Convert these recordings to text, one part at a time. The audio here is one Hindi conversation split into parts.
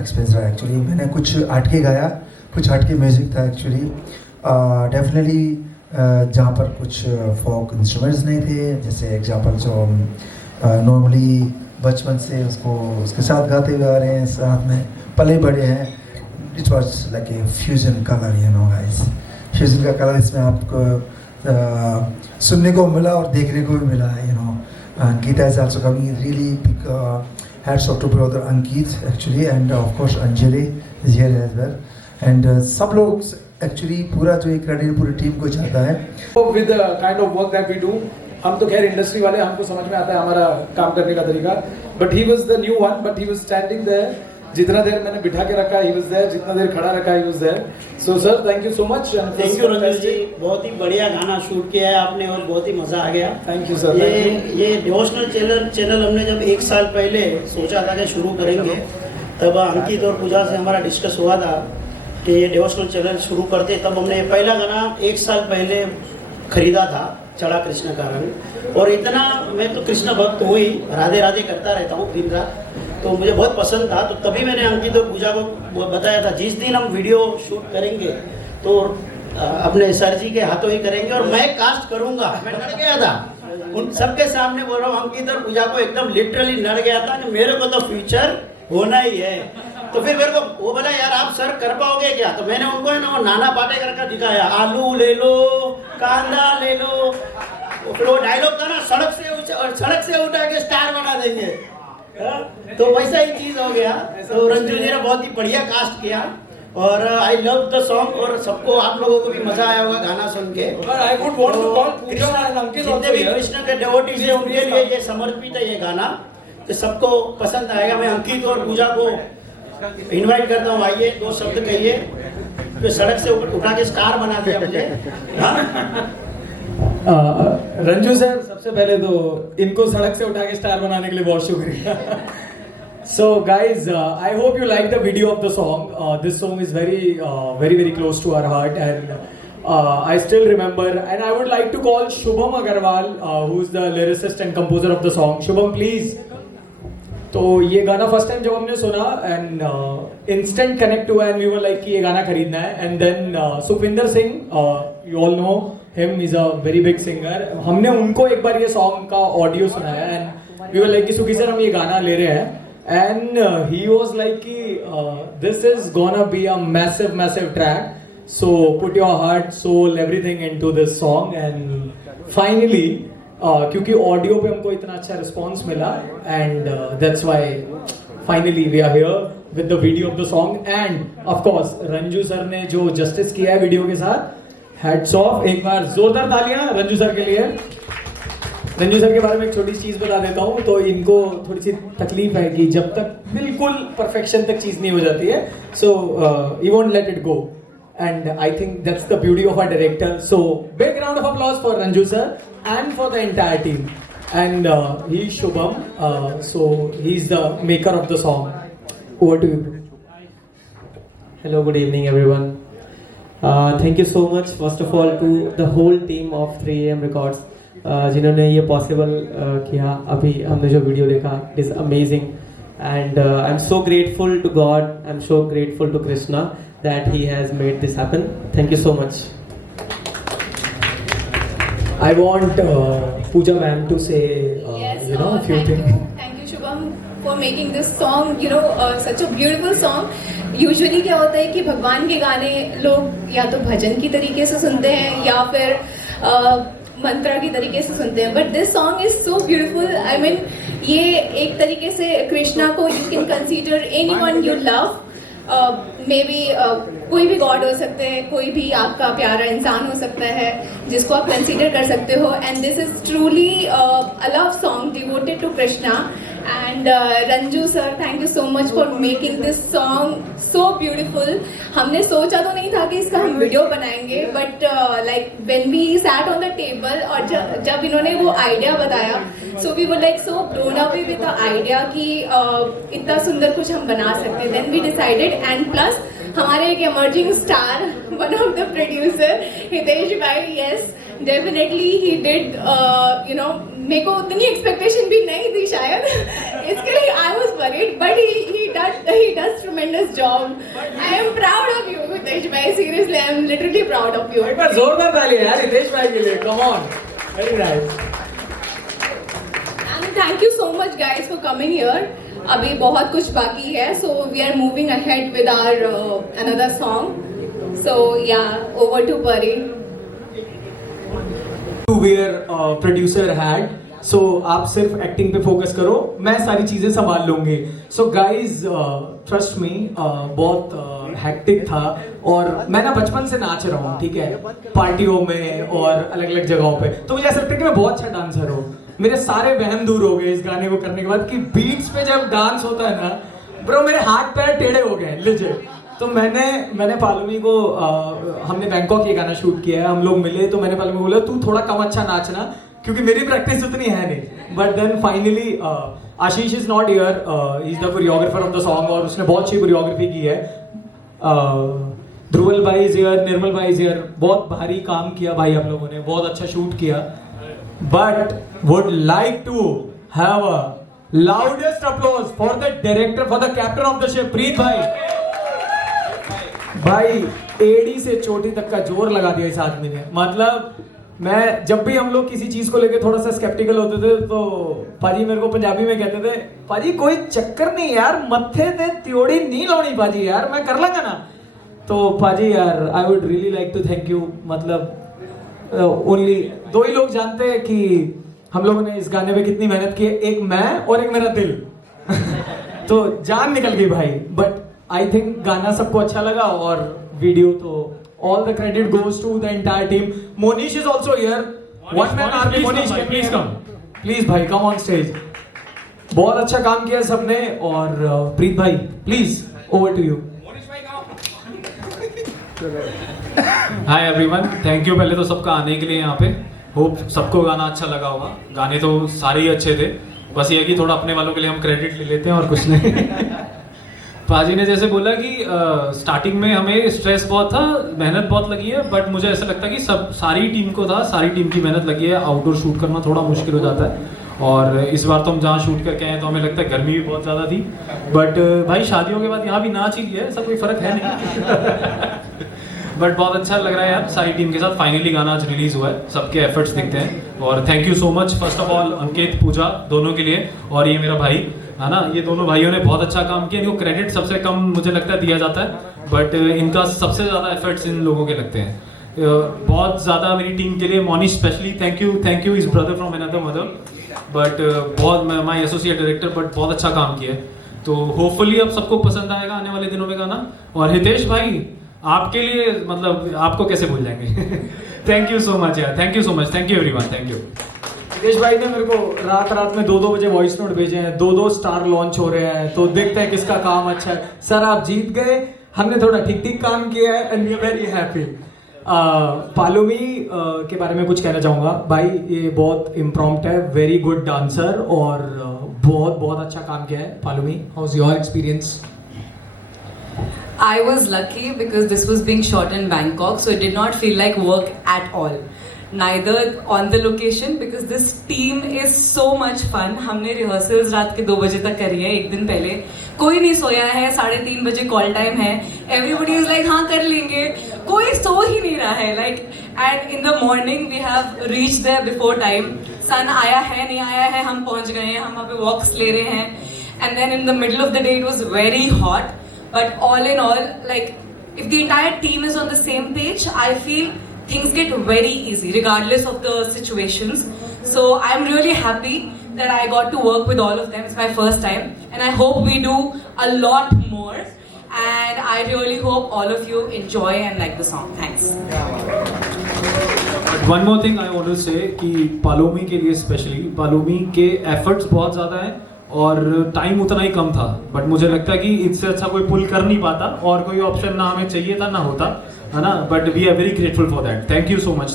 एक्सपीरियंस रहा एक्चुअली. मैंने कुछ हटके गाया, कुछ हटके म्यूज़िक था एक्चुअली. डेफिनेटली जहाँ पर कुछ फोक इंस्ट्रूमेंट्स नहीं थे, जैसे एग्जांपल जो नॉर्मली बचपन से उसको उसके साथ गाते हुए आ रहे हैं, साथ में पले बड़े हैं. It was like a fusion colour, you know guys. Fusion का कलर इसमें आपको सुनने को मिला और देखने को भी मिला है, you know. Ankita is also coming in. Really big hats off to brother Ankit actually, and of course Anjali is here as well. And सब लोग actually पूरा जो एक क्रेडिट पूरी टीम को जाता है. With the kind of work that we do, हम तो खैर इंडस्ट्री वाले, हमको समझ में आता है हमारा काम करने का तरीका. But he was the new one, but he was standing there. जितना देर मैंने बिठा के रखा, he was there. जितना देर खड़ा रखा, he was there. So sir, thank you so much. Thank you Ranju जी, बहुत ही बढ़िया गाना शूट किया है आपने और बहुत ही मजा आ गया. Thank you sir. ये डिवोशनल चैनल हमने जब 1 साल पहले सोचा था कि शुरू करेंगे, तब अंकित और पूजा से हमारा डिस्कस हुआ था कि ये डिवोशनल चैनल शुरू करते. तब हमने पहला गाना 1 साल पहले खरीदा था, चढ़ा कृष्ण का रंग. और इतना मैं तो कृष्ण भक्त हूँ ही, राधे राधे करता रहता हूँ दिन रात, तो मुझे बहुत पसंद था. तो तभी मैंने अंकित और पूजा को बताया था जिस दिन हम वीडियो शूट करेंगे तो अपने सर जी के हाथों ही करेंगे और मैं कास्ट करूंगा. मैं डर गया था, उन सबके सामने बोल रहा हूँ, अंकित और पूजा को एकदम लिटरली डर गया था कि मेरे को तो फ्यूचर होना ही है. तो फिर मेरे को वो बोला यार आप सर कर पाओगे क्या. तो मैंने उनको है ना वो नाना पाटेकर का दिखाया, आलू ले लो, कांदा ले लो. वो डायलॉग था ना, सड़क से उठा के स्टार बना देंगे. तो वैसा ही चीज हो गया. तो रंजू जी ने बहुत ही बढ़िया कास्ट किया और आई लव द सॉन्ग. और सबको आप लोगों को भी मजा आया होगा गाना सुन के. I would want to call Pooja and Ankit also जितने भी here. कृष्ण के डिवोटीज हैं उनके लिए ये समर्पित है ये गाना, तो सबको पसंद आएगा. मैं अंकित और पूजा को इनवाइट करता हूँ, आइए 2 शब्द कहिए. तो सड़क से उठा के स्टार बना दिया मुझे. रंजू सर, सबसे पहले तो इनको सड़क से उठा के स्टार बनाने के लिए बहुत शुक्रिया. So guys, I hope you like the video of the song. This song is very close to our heart, and I still remember. And I would like to call Shubham Agarwal, who's the lyricist and composer of the song. Shubham, please. तो ये गाना फर्स्ट टाइम जब हमने सुना एंड इंस्टेंट कनेक्ट हुआ एंड वी वर लाइक कि ये गाना खरीदना है. And then Sukhwinder Singh, you all know him, is a very big singer. हमने उनको एक बार ये सॉन्ग का ऑडियो सुनाया एंड वी वर लाइक कि सुखी सर हम ये गाना ले रहे हैं. एंड ही वाज लाइक कि this is gonna be a massive track, so put your heart soul everything into this song. And finally क्योंकि ऑडियो पे हमको इतना अच्छा रिस्पॉन्स मिला and that's why finally we are here with the video of the song. And of course Ranju sir ने जो जस्टिस किया है वीडियो के साथ, हैट्स ऑफ. एक बार जोरदार तालियां रंजू सर के लिए. रंजू सर के बारे में एक छोटी चीज बता देता हूँ. तो इनको थोड़ी सी तकलीफ है कि जब तक बिल्कुल परफेक्शन तक चीज नहीं हो जाती है, so you won't let it go. And I think that's the beauty of our director. So big round of applause for Ranju sir and for the entire team. And he's Shubham, so he's the maker of the song. Over to you. Hello, good evening everyone. Thank you so much first of all to the whole team of 3AM Records, जिन्होंने ये possible किया. अभी हमने जो वीडियो देखा, it is amazing. And I'm so grateful to God, I'm so grateful to Krishna that he has made this happen. Thank you so much. I want Pooja ma'am to say yes, a few things. Thank you Shubham for making this song, such a beautiful song. Usually क्या होता है कि भगवान के गाने लोग या तो भजन की तरीके से सुनते हैं या फिर मंत्रा की तरीके से सुनते हैं. But this song is so beautiful. I mean ये एक तरीके से कृष्णा को you can consider anyone you love. May be कोई भी गॉड हो सकते हैं, कोई भी आपका प्यारा इंसान हो सकता है जिसको आप कंसीडर कर सकते हो. And this is truly a love song devoted to Krishna. And Ranju sir, thank you so much for making this song so beautiful. हमने सोचा तो नहीं था कि इसका हम वीडियो बनाएंगे, but like when we sat on the table और जब इन्होंने वो आइडिया बताया, so we were like so blown away with the idea कि इतना सुंदर कुछ हम बना सकते हैं. Then we decided. And plus हमारे एक emerging star, one of the producer Hitesh भाई, यस डेफिनेटली ही डिड. मेरे को उतनी एक्सपेक्टेशन भी नहीं थी शायद इसके लिए. I was worried but he does tremendous job. I am proud of you, Hitesh bhai. Seriously, I am literally proud of you. एक बार जोरदार ताली यार हितेश भाई के लिए. Come on. Very nice. And thank you so much guys for coming here. अभी बहुत कुछ बाकी है, so we are moving ahead with our another song. So yeah, over to Pari. To wear producer hat. So आप सिर्फ एक्टिंग पे फोकस करो, मैं सारी चीजें संभाल लूंगी. So guys, trust me, बहुत हेक्टिक था और मैं ना बचपन से नाच रहा हूँ, ठीक है, पार्टियों में और अलग अलग जगहों पे. तो मुझे ऐसा लगता है कि मैं बहुत अच्छा डांसर हूँ. मेरे सारे वहम दूर हो गए इस गाने को करने के बाद कि बीट्स पे जब डांस होता है ना ब्रो, मेरे हाथ पैर टेढ़े हो गए लिजिट. तो मैंने पालुमी को हमने बैंकॉक ये गाना शूट किया है, हम लोग मिले तो मैंने पालुमी को बोला तू थोड़ा कम अच्छा नाचना क्योंकि मेरी प्रैक्टिस उतनी है नहीं. But then finally Ashish is not here, he is the choreographer of the song और उसने बहुत अच्छी कोरियोग्राफी की है. ध्रुवल भाई इज हियर, निर्मल भाई इज हियर. बहुत भारी काम किया भाई आप लोगों ने, बहुत अच्छा शूट किया. But would like to have a loudest applause for the director, for the captain of the ship, Preet भाई. भाई एडी से चोटी तक का जोर लगा दिया इस आदमी ने. मतलब मैं जब भी हम लोग किसी चीज को लेके थोड़ा सा स्केप्टिकल होते थे तो पाजी मेरे को पंजाबी में कहते थे, पाजी कोई चक्कर नहीं यार, मत्थे ते त्योड़ी नहीं लानी पाजी यार, मैं कर लूंगा ना. तो पाजी यार I would really like to thank you. मतलब ओनली दो ही लोग जानते हैं कि हम लोगों ने इस गाने पे कितनी मेहनत की है, एक मैं और एक मेरा दिल. तो जान निकल गई भाई. बट आई थिंक गाना सबको अच्छा लगा और वीडियो तो all the credit goes to the entire team. Monish is also here. One man army. Monish, please come. Please भाई come on stage. बहुत अच्छा काम किया सबने. और प्रीत भाई please over to you. Hi everyone, thank you पहले तो सबका आने के लिए यहाँ पे. होप सबको गाना अच्छा लगा होगा. गाने तो सारे ही अच्छे थे, बस ये कि थोड़ा अपने वालों के लिए हम क्रेडिट ले लेते हैं और कुछ नहीं. पाजी ने जैसे बोला कि स्टार्टिंग में हमें स्ट्रेस बहुत था, मेहनत बहुत लगी है, बट मुझे ऐसा लगता है कि सारी टीम को था, सारी टीम की मेहनत लगी है. आउटडोर शूट करना थोड़ा मुश्किल हो जाता है और इस बार तो हम जहाँ शूट करके आए तो हमें लगता है गर्मी भी बहुत ज़्यादा थी. बट भाई शादियों के बाद यहाँ भी नाच ही है, ऐसा कोई फ़र्क है नहीं. बट बहुत अच्छा लग रहा है यार सारी टीम के साथ. फाइनली गाना आज रिलीज हुआ है, सबके एफर्ट्स दिखते हैं. और thank you so much first of all Ankit, Pooja दोनों के लिए. और ये मेरा भाई है ना, ये दोनों भाइयों ने बहुत अच्छा काम किया. इनको क्रेडिट सबसे कम मुझे लगता है दिया जाता है, बट इनका सबसे ज़्यादा एफर्ट्स इन लोगों के लगते हैं. बहुत ज़्यादा मेरी टीम के लिए, Monish specially thank you is brother from another mother. But बहुत माई एसोसिएट डायरेक्टर, बट बहुत अच्छा काम किया. तो होपफुली अब सबको पसंद आएगा आने वाले दिनों में गाना. और हितेश भाई आपके लिए मतलब आपको कैसे भूल जाएंगे. थैंक यू सो मच यार, thank you so much, thank you everyone, thank you. Hitesh भाई ने मेरे को रात में 2-2 बजे वॉइस नोट भेजे हैं, 2-2 स्टार लॉन्च हो रहे हैं, तो देखते हैं किसका काम अच्छा है. सर आप जीत गए, हमने थोड़ा ठीक ठीक काम किया है and we are very happy. Palumi के बारे में कुछ कहना चाहूँगा. भाई ये बहुत इम्प्रॉम्प्ट है, वेरी गुड डांसर और बहुत अच्छा काम किया है. Palumi, how is your experience? I was lucky because this was being shot in Bangkok, so it did not feel like work at all. Neither on the location because this team is so much fun. हमने rehearsals रात के 2 बजे तक करी है, एक दिन पहले. कोई नहीं सोया है, 3:30 बजे कॉल टाइम है. Everybody is like हाँ कर लेंगे, कोई सो ही नहीं रहा है. Like and in the morning we have reached there before time. Sun आया है नहीं आया है, हम पहुंच गए हैं, हम वहाँ पे walks ले रहे हैं. And then in the middle of the day it was very hot. But all in all, like, if the entire team is on the same page, I feel things get very easy, regardless of the situations. So I'm really happy that I got to work with all of them. It's my first time, and I hope we do a lot more. And I really hope all of you enjoy and like the song. Thanks. One more thing I want to say कि पालोमी के लिए स्पेशली, पालोमी के एफर्ट्स बहुत ज़्यादा हैं और टाइम उतना ही कम था. बट मुझे लगता है कि इससे अच्छा कोई पुल कर नहीं पाता और कोई ऑप्शन ना हमें चाहिए था ना होता, है ना. But we are very grateful for that. Thank you so much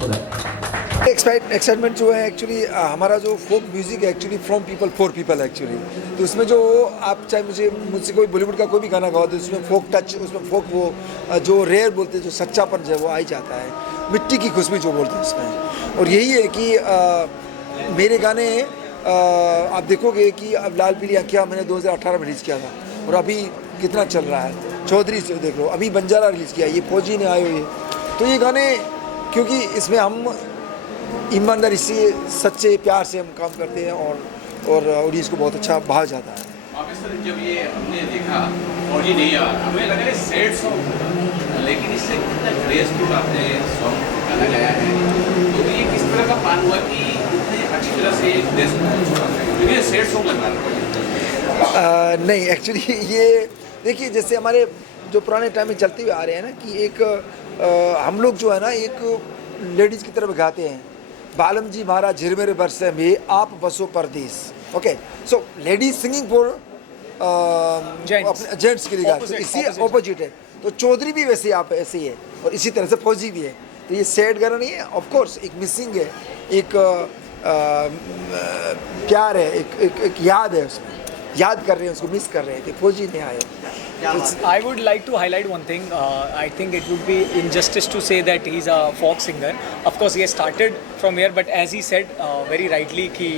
for that. Excitement जो है एक्चुअली हमारा जो फोक म्यूज़िक है actually from people for people actually. तो उसमें जो आप चाहे मुझसे कोई बॉलीवुड का कोई भी गाना गाओ तो उसमें फोक टच, उसमें फोक वो जो रेयर बोलते हैं, जो सच्चापन जो है वो आ ही जाता है. मिट्टी की खुशबू जो बोलते हैं उसमें. और यही है कि मेरे गाने आप देखोगे कि अब लाल पीली आँखियाँ मैंने 2018 में रिलीज़ किया था. और अभी कितना चल रहा है। चौधरी से देख लो, अभी बंजारा रिलीज़ किया, ये फौजी ने आए हुए। तो ये गाने क्योंकि इसमें हम ईमानदारी से सच्चे प्यार से हम काम करते हैं और ऑडियंस को बहुत अच्छा भाव जाता है। वापस सर जब ये हमने देखा और ये नहीं आ रहा, हमें लगा ये सैड सॉन्ग, लेकिन इससे कितना ग्रेसफुल आपने सॉन्ग गाना गाया है। तो ये किस तरह का प्लान हुआ कि इतने अच्छी तरह से क्योंकि ये सैड सॉन्ग लग रहा है? नहीं, एक्चुअली ये देखिए जैसे हमारे जो पुराने टाइम में चलते हुए आ रहे हैं ना कि एक हम लोग जो है ना एक लेडीज़ की तरफ गाते हैं, बालम जी मारा झिरमेरे बरसे में आप बसो परदेस। Okay, so ladies singing for gents के लिए गाते हैं, इसी ऑपोजिट है। तो चौधरी भी वैसे आप ऐसे ही है और इसी तरह से फौजी भी है। तो ये सैड गाना नहीं है, ऑफ कोर्स एक मिसिंग है, एक प्यार है, एक याद है, उसमें याद कर रहे हैं, उसको मिस कर रहे थे, फौजी नहीं आए। I would like to highlight one thing. I think it would be injustice to say that he's a folk singer. Of course, he has started from here, but as he said very rightly, कि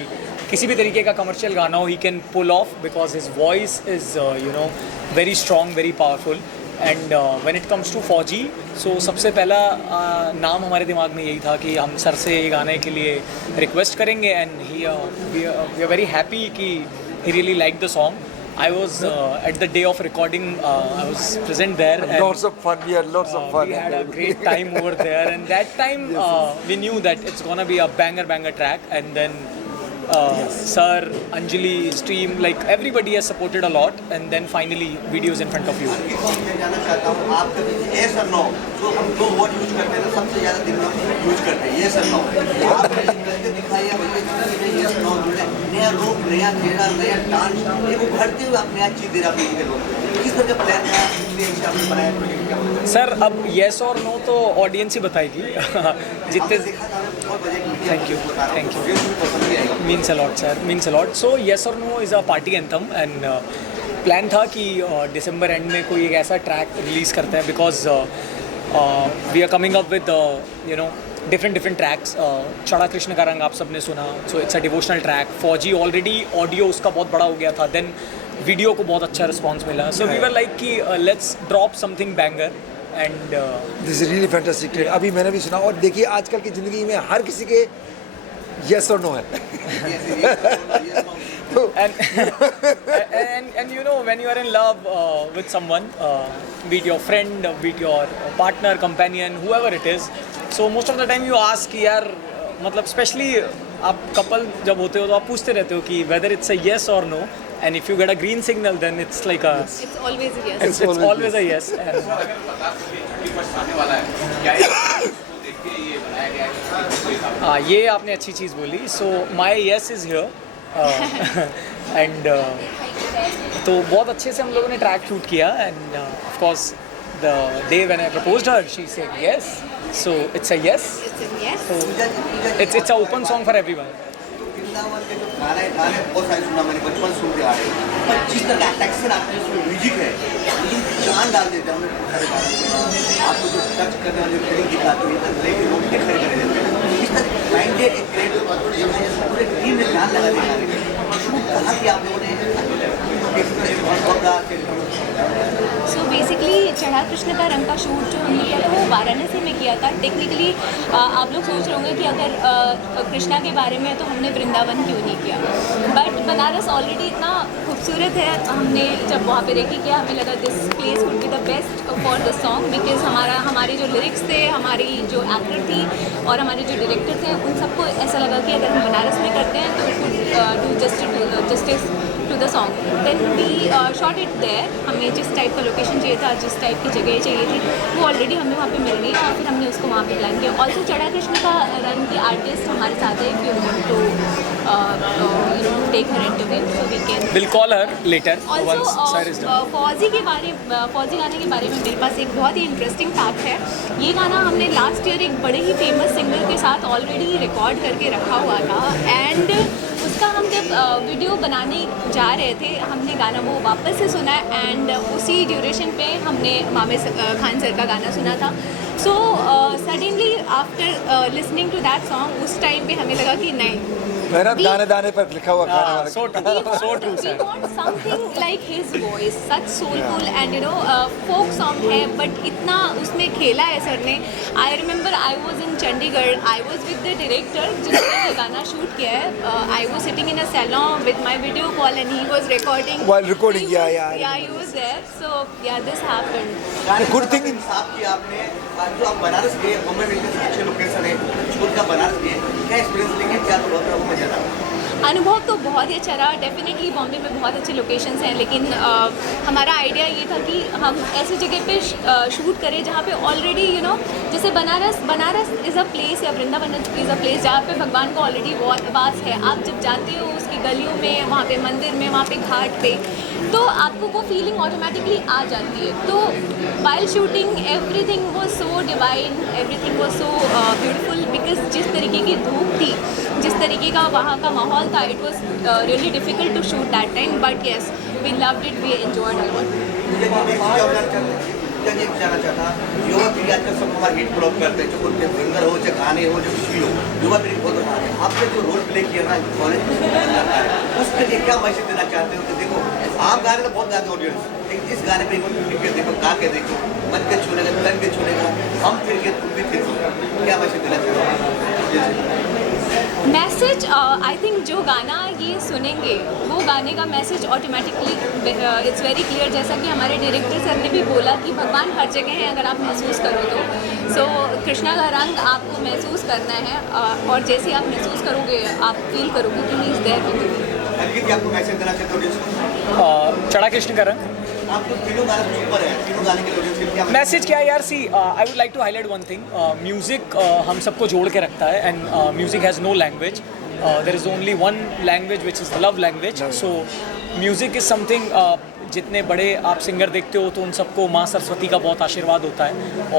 किसी भी तरीके का कमर्शियल गाना हो, he can pull off because his voice is very strong, very powerful. And when it comes to फौजी, so सबसे पहला नाम हमारे दिमाग में यही था कि हम सर से ये गाने के लिए रिक्वेस्ट करेंगे, and we are very happy कि he really liked the song. I was at the day of recording. I was present there. And, lots of fun. We had lots of fun. We had a great time over there, and that time we knew that it's gonna be a banger track. And then Sir, Anjali, his team, like everybody has supported a lot, and then finally videos in front of you. जानना चाहता हूँ आप कभी yes or no जो हम दो वर्ड यूज करते हैं ना सबसे ज़्यादा दिन में यूज करते हैं yes or no। आपने करके दिखाया भैया yes no जुड़े नया रूप, नया चेहरा, नया डांस, एक उभरते हुए आप नया चीज़ दे रहा अपने लोग। किस तरह का प्लान था, आपने बनाया प्रोजेक्ट क्या? सर अब yes और no तो ऑडियंस ही बताएगी। जितने thank you means a lot sir, means a lot. So yes और no is a party anthem, and plan था कि दिसंबर एंड में कोई एक ऐसा ट्रैक रिलीज़ करते हैं, because we are coming up with different tracks. चढ़ा कृष्ण का रंग आप सबने सुना, so it's a devotional track. Fauji already audio उसका बहुत बड़ा हो गया था, देन वीडियो को बहुत अच्छा रिस्पॉन्स मिला, सो वी वर लाइक कि let's drop something banger and this is really fantastic trade. अभी मैंने भी सुना, और देखिए आजकल की ज़िंदगी में हर किसी के yes or no है। and you know when you are in love with someone, be it your friend, be it your partner, companion, whoever it is, so most of the time you ask कि यार मतलब स्पेशली आप कपल जब होते हो तो आप पूछते रहते हो कि whether it's a yes or no, and if you get a green signal then it's like a It's always a yes. it's always a yes. ये आपने अच्छी चीज़ बोली। सो माई येस इज़ हियर एंड तो बहुत अच्छे से हम लोगों ने ट्रैक शूट किया, and of course the day when I proposed her she said yes, so it's a yes. So it's a open song for everyone. Vrindavan के जो गाना है बहुत सारे सुना मैंने, बचपन सुनते आ रहे हैं, पर जिस तरह का टेक्सचर आपके उसमें म्यूजिक है, लेकिन जान डाल देते हैं। हमने बहुत सारे गाने सुना, आपको जो टच करने वाली फीलिंग दिखाते हुए इतना लेके लोग खड़े कर देते हैं। इस तरह माइंडेड एक क्रिएटिव पूरे टीम ने जान लगा दिया गाने में। शूट कहाँ किया आप लोगों ने? सो बेसिकली चढ़ा कृष्ण का रंग का शूट जो हमने किया था वो वाराणसी में किया था। टेक्निकली आप लोग सोच रहे होंगे कि अगर कृष्णा के बारे में तो हमने वृंदावन क्यों नहीं किया, बट बनारस ऑलरेडी इतना खूबसूरत है। हमने जब वहाँ पे रेकी किया हमें लगा this place would be the best for the song, because हमारे जो लिरिक्स थे, हमारी जो एक्टर थी और हमारे जो डायरेक्टर थे, उन सबको ऐसा लगा कि अगर हम बनारस में करते हैं तो it would do justice to the song. Then we shot it there. हमें जिस टाइप का लोकेशन चाहिए था, जिस टाइप की जगह चाहिए थी, वो ऑलरेडी हमें वहाँ पे मिल गई, और फिर हमने उसको वहाँ पे प्लान किया। ऑल्सो चढ़ा कृष्ण का रंग के आर्टिस्ट हमारे साथ है, if you want to take her interview so we can will call her later once also sir is done. Fauji गाने के बारे में मेरे पास एक बहुत ही इंटरेस्टिंग फैक्ट है। ये गाना हमने लास्ट ईयर एक बड़े ही फेमस सिंगर के साथ ऑलरेडी रिकॉर्ड करके रखा हुआ था, एंड उसका हम जब वीडियो बनाने जा रहे थे हमने गाना वो वापस से सुना, एंड उसी ड्यूरेशन पे हमने मामे खान सर का गाना सुना था। So suddenly after listening to that song उस टाइम पे हमें लगा कि नहीं मेहनत दाने दाने पर लिखा हुआ खाने वाला। So true, so true, We sir. want something like his voice, such soulful and folk song है, but इतना उसमें खेला है सर ने. I remember I was in Chandigarh. I was with the director जिसने ये गाना शूट किया है. I was sitting in a salon with my video call and he was recording. While recording, yeah. Yeah, he was there. So yeah, this happened. Good thing in साफ किया आपने। जो आप बनारस गए, बॉम्बे में इतने अच्छे लोकेशन है, छोड़ का बनारस गए, क्या एक्सपीरियंस लेंगे, क्या तो बहुत मजा आता? अनुभव तो बहुत ही अच्छा रहा. डेफिनेटली बॉम्बे में बहुत अच्छे लोकेशंस हैं, लेकिन हमारा आइडिया ये था कि हम ऐसी जगह पे शूट करें जहाँ पे ऑलरेडी जैसे बनारस इज़ अ प्लेस या वृंदावन इज़ अ प्लेस जहाँ पे भगवान का ऑलरेडी वास है. आप जब जाते हो उसकी गलियों में, वहाँ पे मंदिर में, वहाँ पे घाट पे, तो आपको वो फीलिंग ऑटोमेटिकली आ जाती है. तो while shooting everything was so divine, everything was so beautiful, because जिस तरीके की धूप थी, जिस तरीके का वहाँ का माहौल था, it was really difficult to shoot that time, but yes we loved it, we enjoyed a lot. मुझे बहुत ये जाना चाहता, युवा पीढ़ी आजकल सब हमारे हिट ब्लॉग करते हैं, जो सिंगर हो, चाहे गाने हो, जो कुछ भी हो, युवा पीढ़ी बहुत बना है. आपने जो रोल प्ले किया ना कॉलेज जाता है, उसके लिए क्या मैसेज देना चाहते हो कि देखो आप गाने तो बहुत गाते ऑडियंस, लेकिन इस गाने पे देखो गा के देखो, मन के छूनेगा, तन के छूनेगा, हम फिर के तुम भी फिर, क्या मैसेज देना चाहते हो? मैसेज आई थिंक जो गाना ये सुनेंगे वो गाने का message automatically it's very clear. जैसा कि हमारे डायरेक्टर सर ने भी बोला कि भगवान हर जगह है अगर आप महसूस करो तो. सो कृष्णा का रंग आपको महसूस करना है, और जैसे आप महसूस करोगे आप फील करोगे कि he is there with you. Ankit, आपको मैसेज देना चाहते हो ऑडियंस को? चढ़ा कृष्ण का रंग. आपको तीनों गाने सुपर है, तीनों गाने के लिए ऑडियंस के क्या मैसेज क्या है यार? See I would like to highlight one thing. Music हम सबको जोड़ के रखता है, and music has no language. There is only one language which is love language. So music is something, जितने बड़े आप सिंगर देखते हो तो उन सबको माँ सरस्वती का बहुत आशीर्वाद होता है,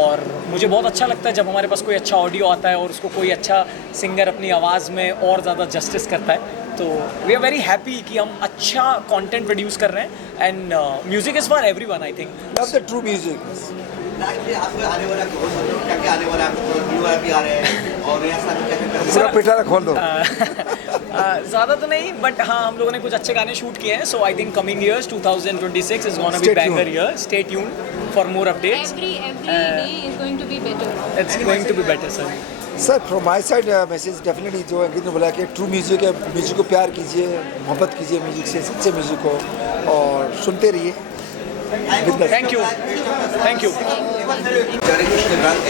और मुझे बहुत अच्छा लगता है जब हमारे पास कोई अच्छा ऑडियो आता है और उसको कोई अच्छा सिंगर अपनी आवाज़ में और ज़्यादा जस्टिस करता है. तो वी आर वेरी हैप्पी कि हम अच्छा कंटेंट प्रोड्यूस कर रहे हैं, and music is for everyone. I think That's the true music. आपको आने वाला क्या आने वाला है, न्यू वाला भी आ रहे हैं, और यहाँ साथ क्या क्या पूरा पिटारा खोल दो. ज़्यादा तो नहीं, बट हाँ हम लोगों ने कुछ अच्छे गाने शूट किए हैं. So I think coming years 2026 is gonna be Stay banger tuned. Year. Stay tune for more updates. Every day is going to be better. It's going to be better sir. Sir from my side message definitely जो अंकित ने बोला कि ट्रू म्यूजिक है, म्यूजिक को प्यार कीजिए, मोहब्बत कीजिए म्यूजिक से, सच्चे म्यूजिक को, और सुनते रहिए. Thank you. Thank you.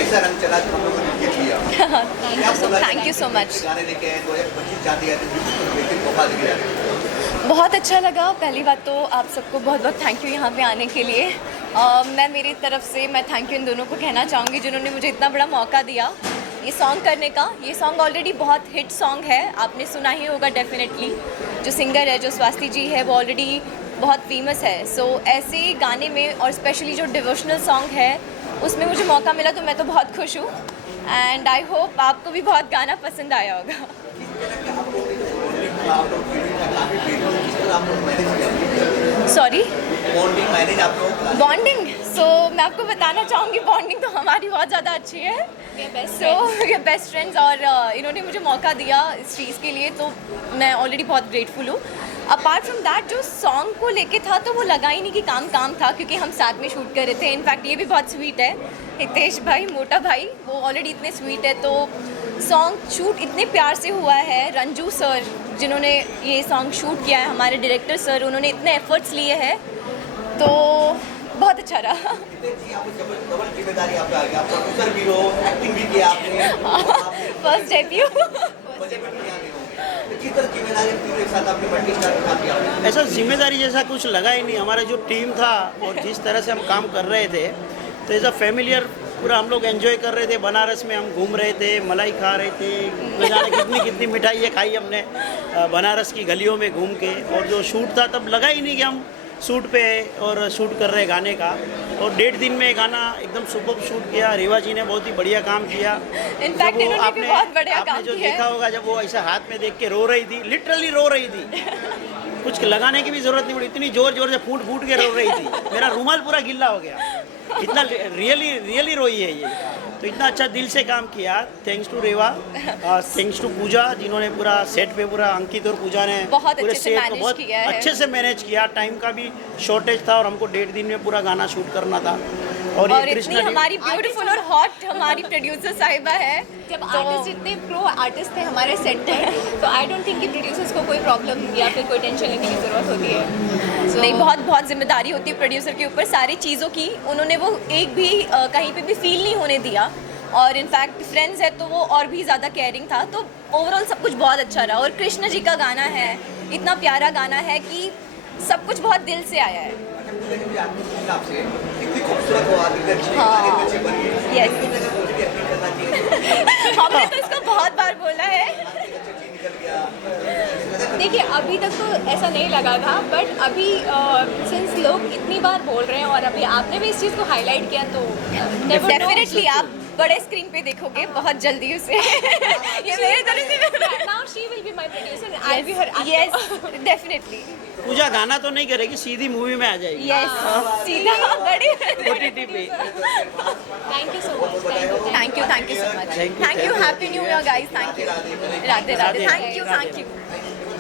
ऐसा रंग चला हम लोगों ने जीत लिया. Thank you so much. गाने लेके आए 2025 जाते हैं, बिल्कुल मौका दिया है. बहुत अच्छा लगा. पहली बात तो आप सबको बहुत बहुत थैंक यू यहाँ पे आने के लिए. मैं मेरी तरफ से मैं थैंक यू इन दोनों को कहना चाहूँगी जिन्होंने मुझे इतना बड़ा मौका दिया ये सॉन्ग करने का. ये सॉन्ग ऑलरेडी बहुत हिट सॉन्ग है, आपने सुना ही होगा डेफिनेटली. जो सिंगर है, जो स्वाति जी है, वो ऑलरेडी बहुत फेमस है. सो ऐसे गाने में, और स्पेशली जो डिवोशनल सॉन्ग है उसमें मुझे मौका मिला, तो मैं तो बहुत खुश हूँ. एंड आई होप आपको भी बहुत गाना पसंद आया होगा. Sorry, bonding. सो मैं आपको बताना चाहूँगी बॉन्डिंग तो हमारी बहुत ज़्यादा अच्छी है. सो ये बेस्ट फ्रेंड्स, और इन्होंने मुझे मौका दिया इस चीज़ के लिए, तो मैं ऑलरेडी बहुत ग्रेटफुल हूँ. अपार्ट फ्रॉम दैट जो सॉन्ग को लेके था तो वो लगा ही नहीं कि काम था, क्योंकि हम साथ में शूट कर रहे थे. इनफैक्ट ये भी बहुत स्वीट है, हितेश भाई, मोटा भाई, वो ऑलरेडी इतने स्वीट है. तो सॉन्ग शूट इतने प्यार से हुआ है. रंजू सर जिन्होंने ये सॉन्ग शूट किया है, हमारे डायरेक्टर सर, उन्होंने इतने एफर्ट्स लिए हैं, तो बहुत अच्छा रहा. डबल जिम्मेदारी आपका आ गया, प्रोड्यूसर भी हो, एक्टिंग भी किया आपने, फर्स्ट डेब्यू. ऐसा जिम्मेदारी जैसा कुछ लगा ही नहीं. हमारा जो टीम था और जिस तरह से हम काम कर रहे थे, तो ऐसा फैमिलियर पूरा हम लोग एंजॉय कर रहे थे. बनारस में हम घूम रहे थे, मलाई खा रहे थे, न जाने कितनी कितनी मिठाइयाँ खाई हमने बनारस की गलियों में घूम के. और जो शूट था तब लगा ही नहीं कि हम शूट पे और शूट कर रहे गाने का. और 1.5 दिन में गाना एकदम सुपर शूट किया. रीवा जी ने बहुत ही बढ़िया काम किया. इनफैक्ट इन्होंने भी बहुत बढ़िया काम जो किया देखा है. होगा जब वो ऐसा हाथ में देख के रो रही थी, लिटरली रो रही थी. कुछ लगाने की भी जरूरत नहीं पड़ी, इतनी जोर जोर से फूट फूट के रो रही थी. मेरा रुमाल पूरा गिल्ला हो गया. इतना रियली रोई है ये, तो इतना अच्छा दिल से काम किया। Thanks to Reva, thanks to Pooja, जिन्होंने पूरा सेट पे पूरा अंकित और पूजा ने बहुत पूरे अच्छे से सेट को मैनेज बहुत किया है। अच्छे से मैनेज किया। टाइम का भी शॉर्टेज था और हमको 1.5 दिन में पूरा गाना शूट करना था। और ये इतनी कृष्णा जी- हमारी ब्यूटीफुल और हॉट हमारी प्रोड्यूसर साहिबा है। जब आर्टिस्ट इतने प्रो आर्टिस्ट थे हमारे सेट पर, तो आई डोंट थिंक कि प्रोड्यूसर्स को कोई प्रॉब्लम या फिर कोई टेंशन लेने की ज़रूरत होती है। नहीं, बहुत बहुत जिम्मेदारी होती है प्रोड्यूसर के ऊपर सारी चीज़ों की। उन्होंने वो एक भी कहीं पे भी फील नहीं होने दिया, और इनफैक्ट फ्रेंड्स है तो वो और भी ज़्यादा केयरिंग था। तो ओवरऑल सब कुछ बहुत अच्छा रहा। और कृष्ण जी का गाना है, इतना प्यारा गाना है कि सब कुछ बहुत दिल से आया है। यस, हमने तो इसको बहुत बार बोला है। देखिए, अभी तक तो ऐसा नहीं लगा था, बट अभी सिंस लोग इतनी बार बोल रहे हैं और अभी आपने भी इस चीज़ को हाईलाइट किया, तो डेफिनेटली आप बड़े स्क्रीन पे देखोगे बहुत जल्दी उसे। ये मेरे तरफ से now she will be my producer, I be her. Yes, definitely. Pooja गाना तो नहीं करेगी, सीधी मूवी में आ जाएगी। यस, सीधा बड़ी OTT पे। Thank you so much, thank you so much, Thank you, thank you, happy new year guys, thank you, Radhe Radhe, thank you.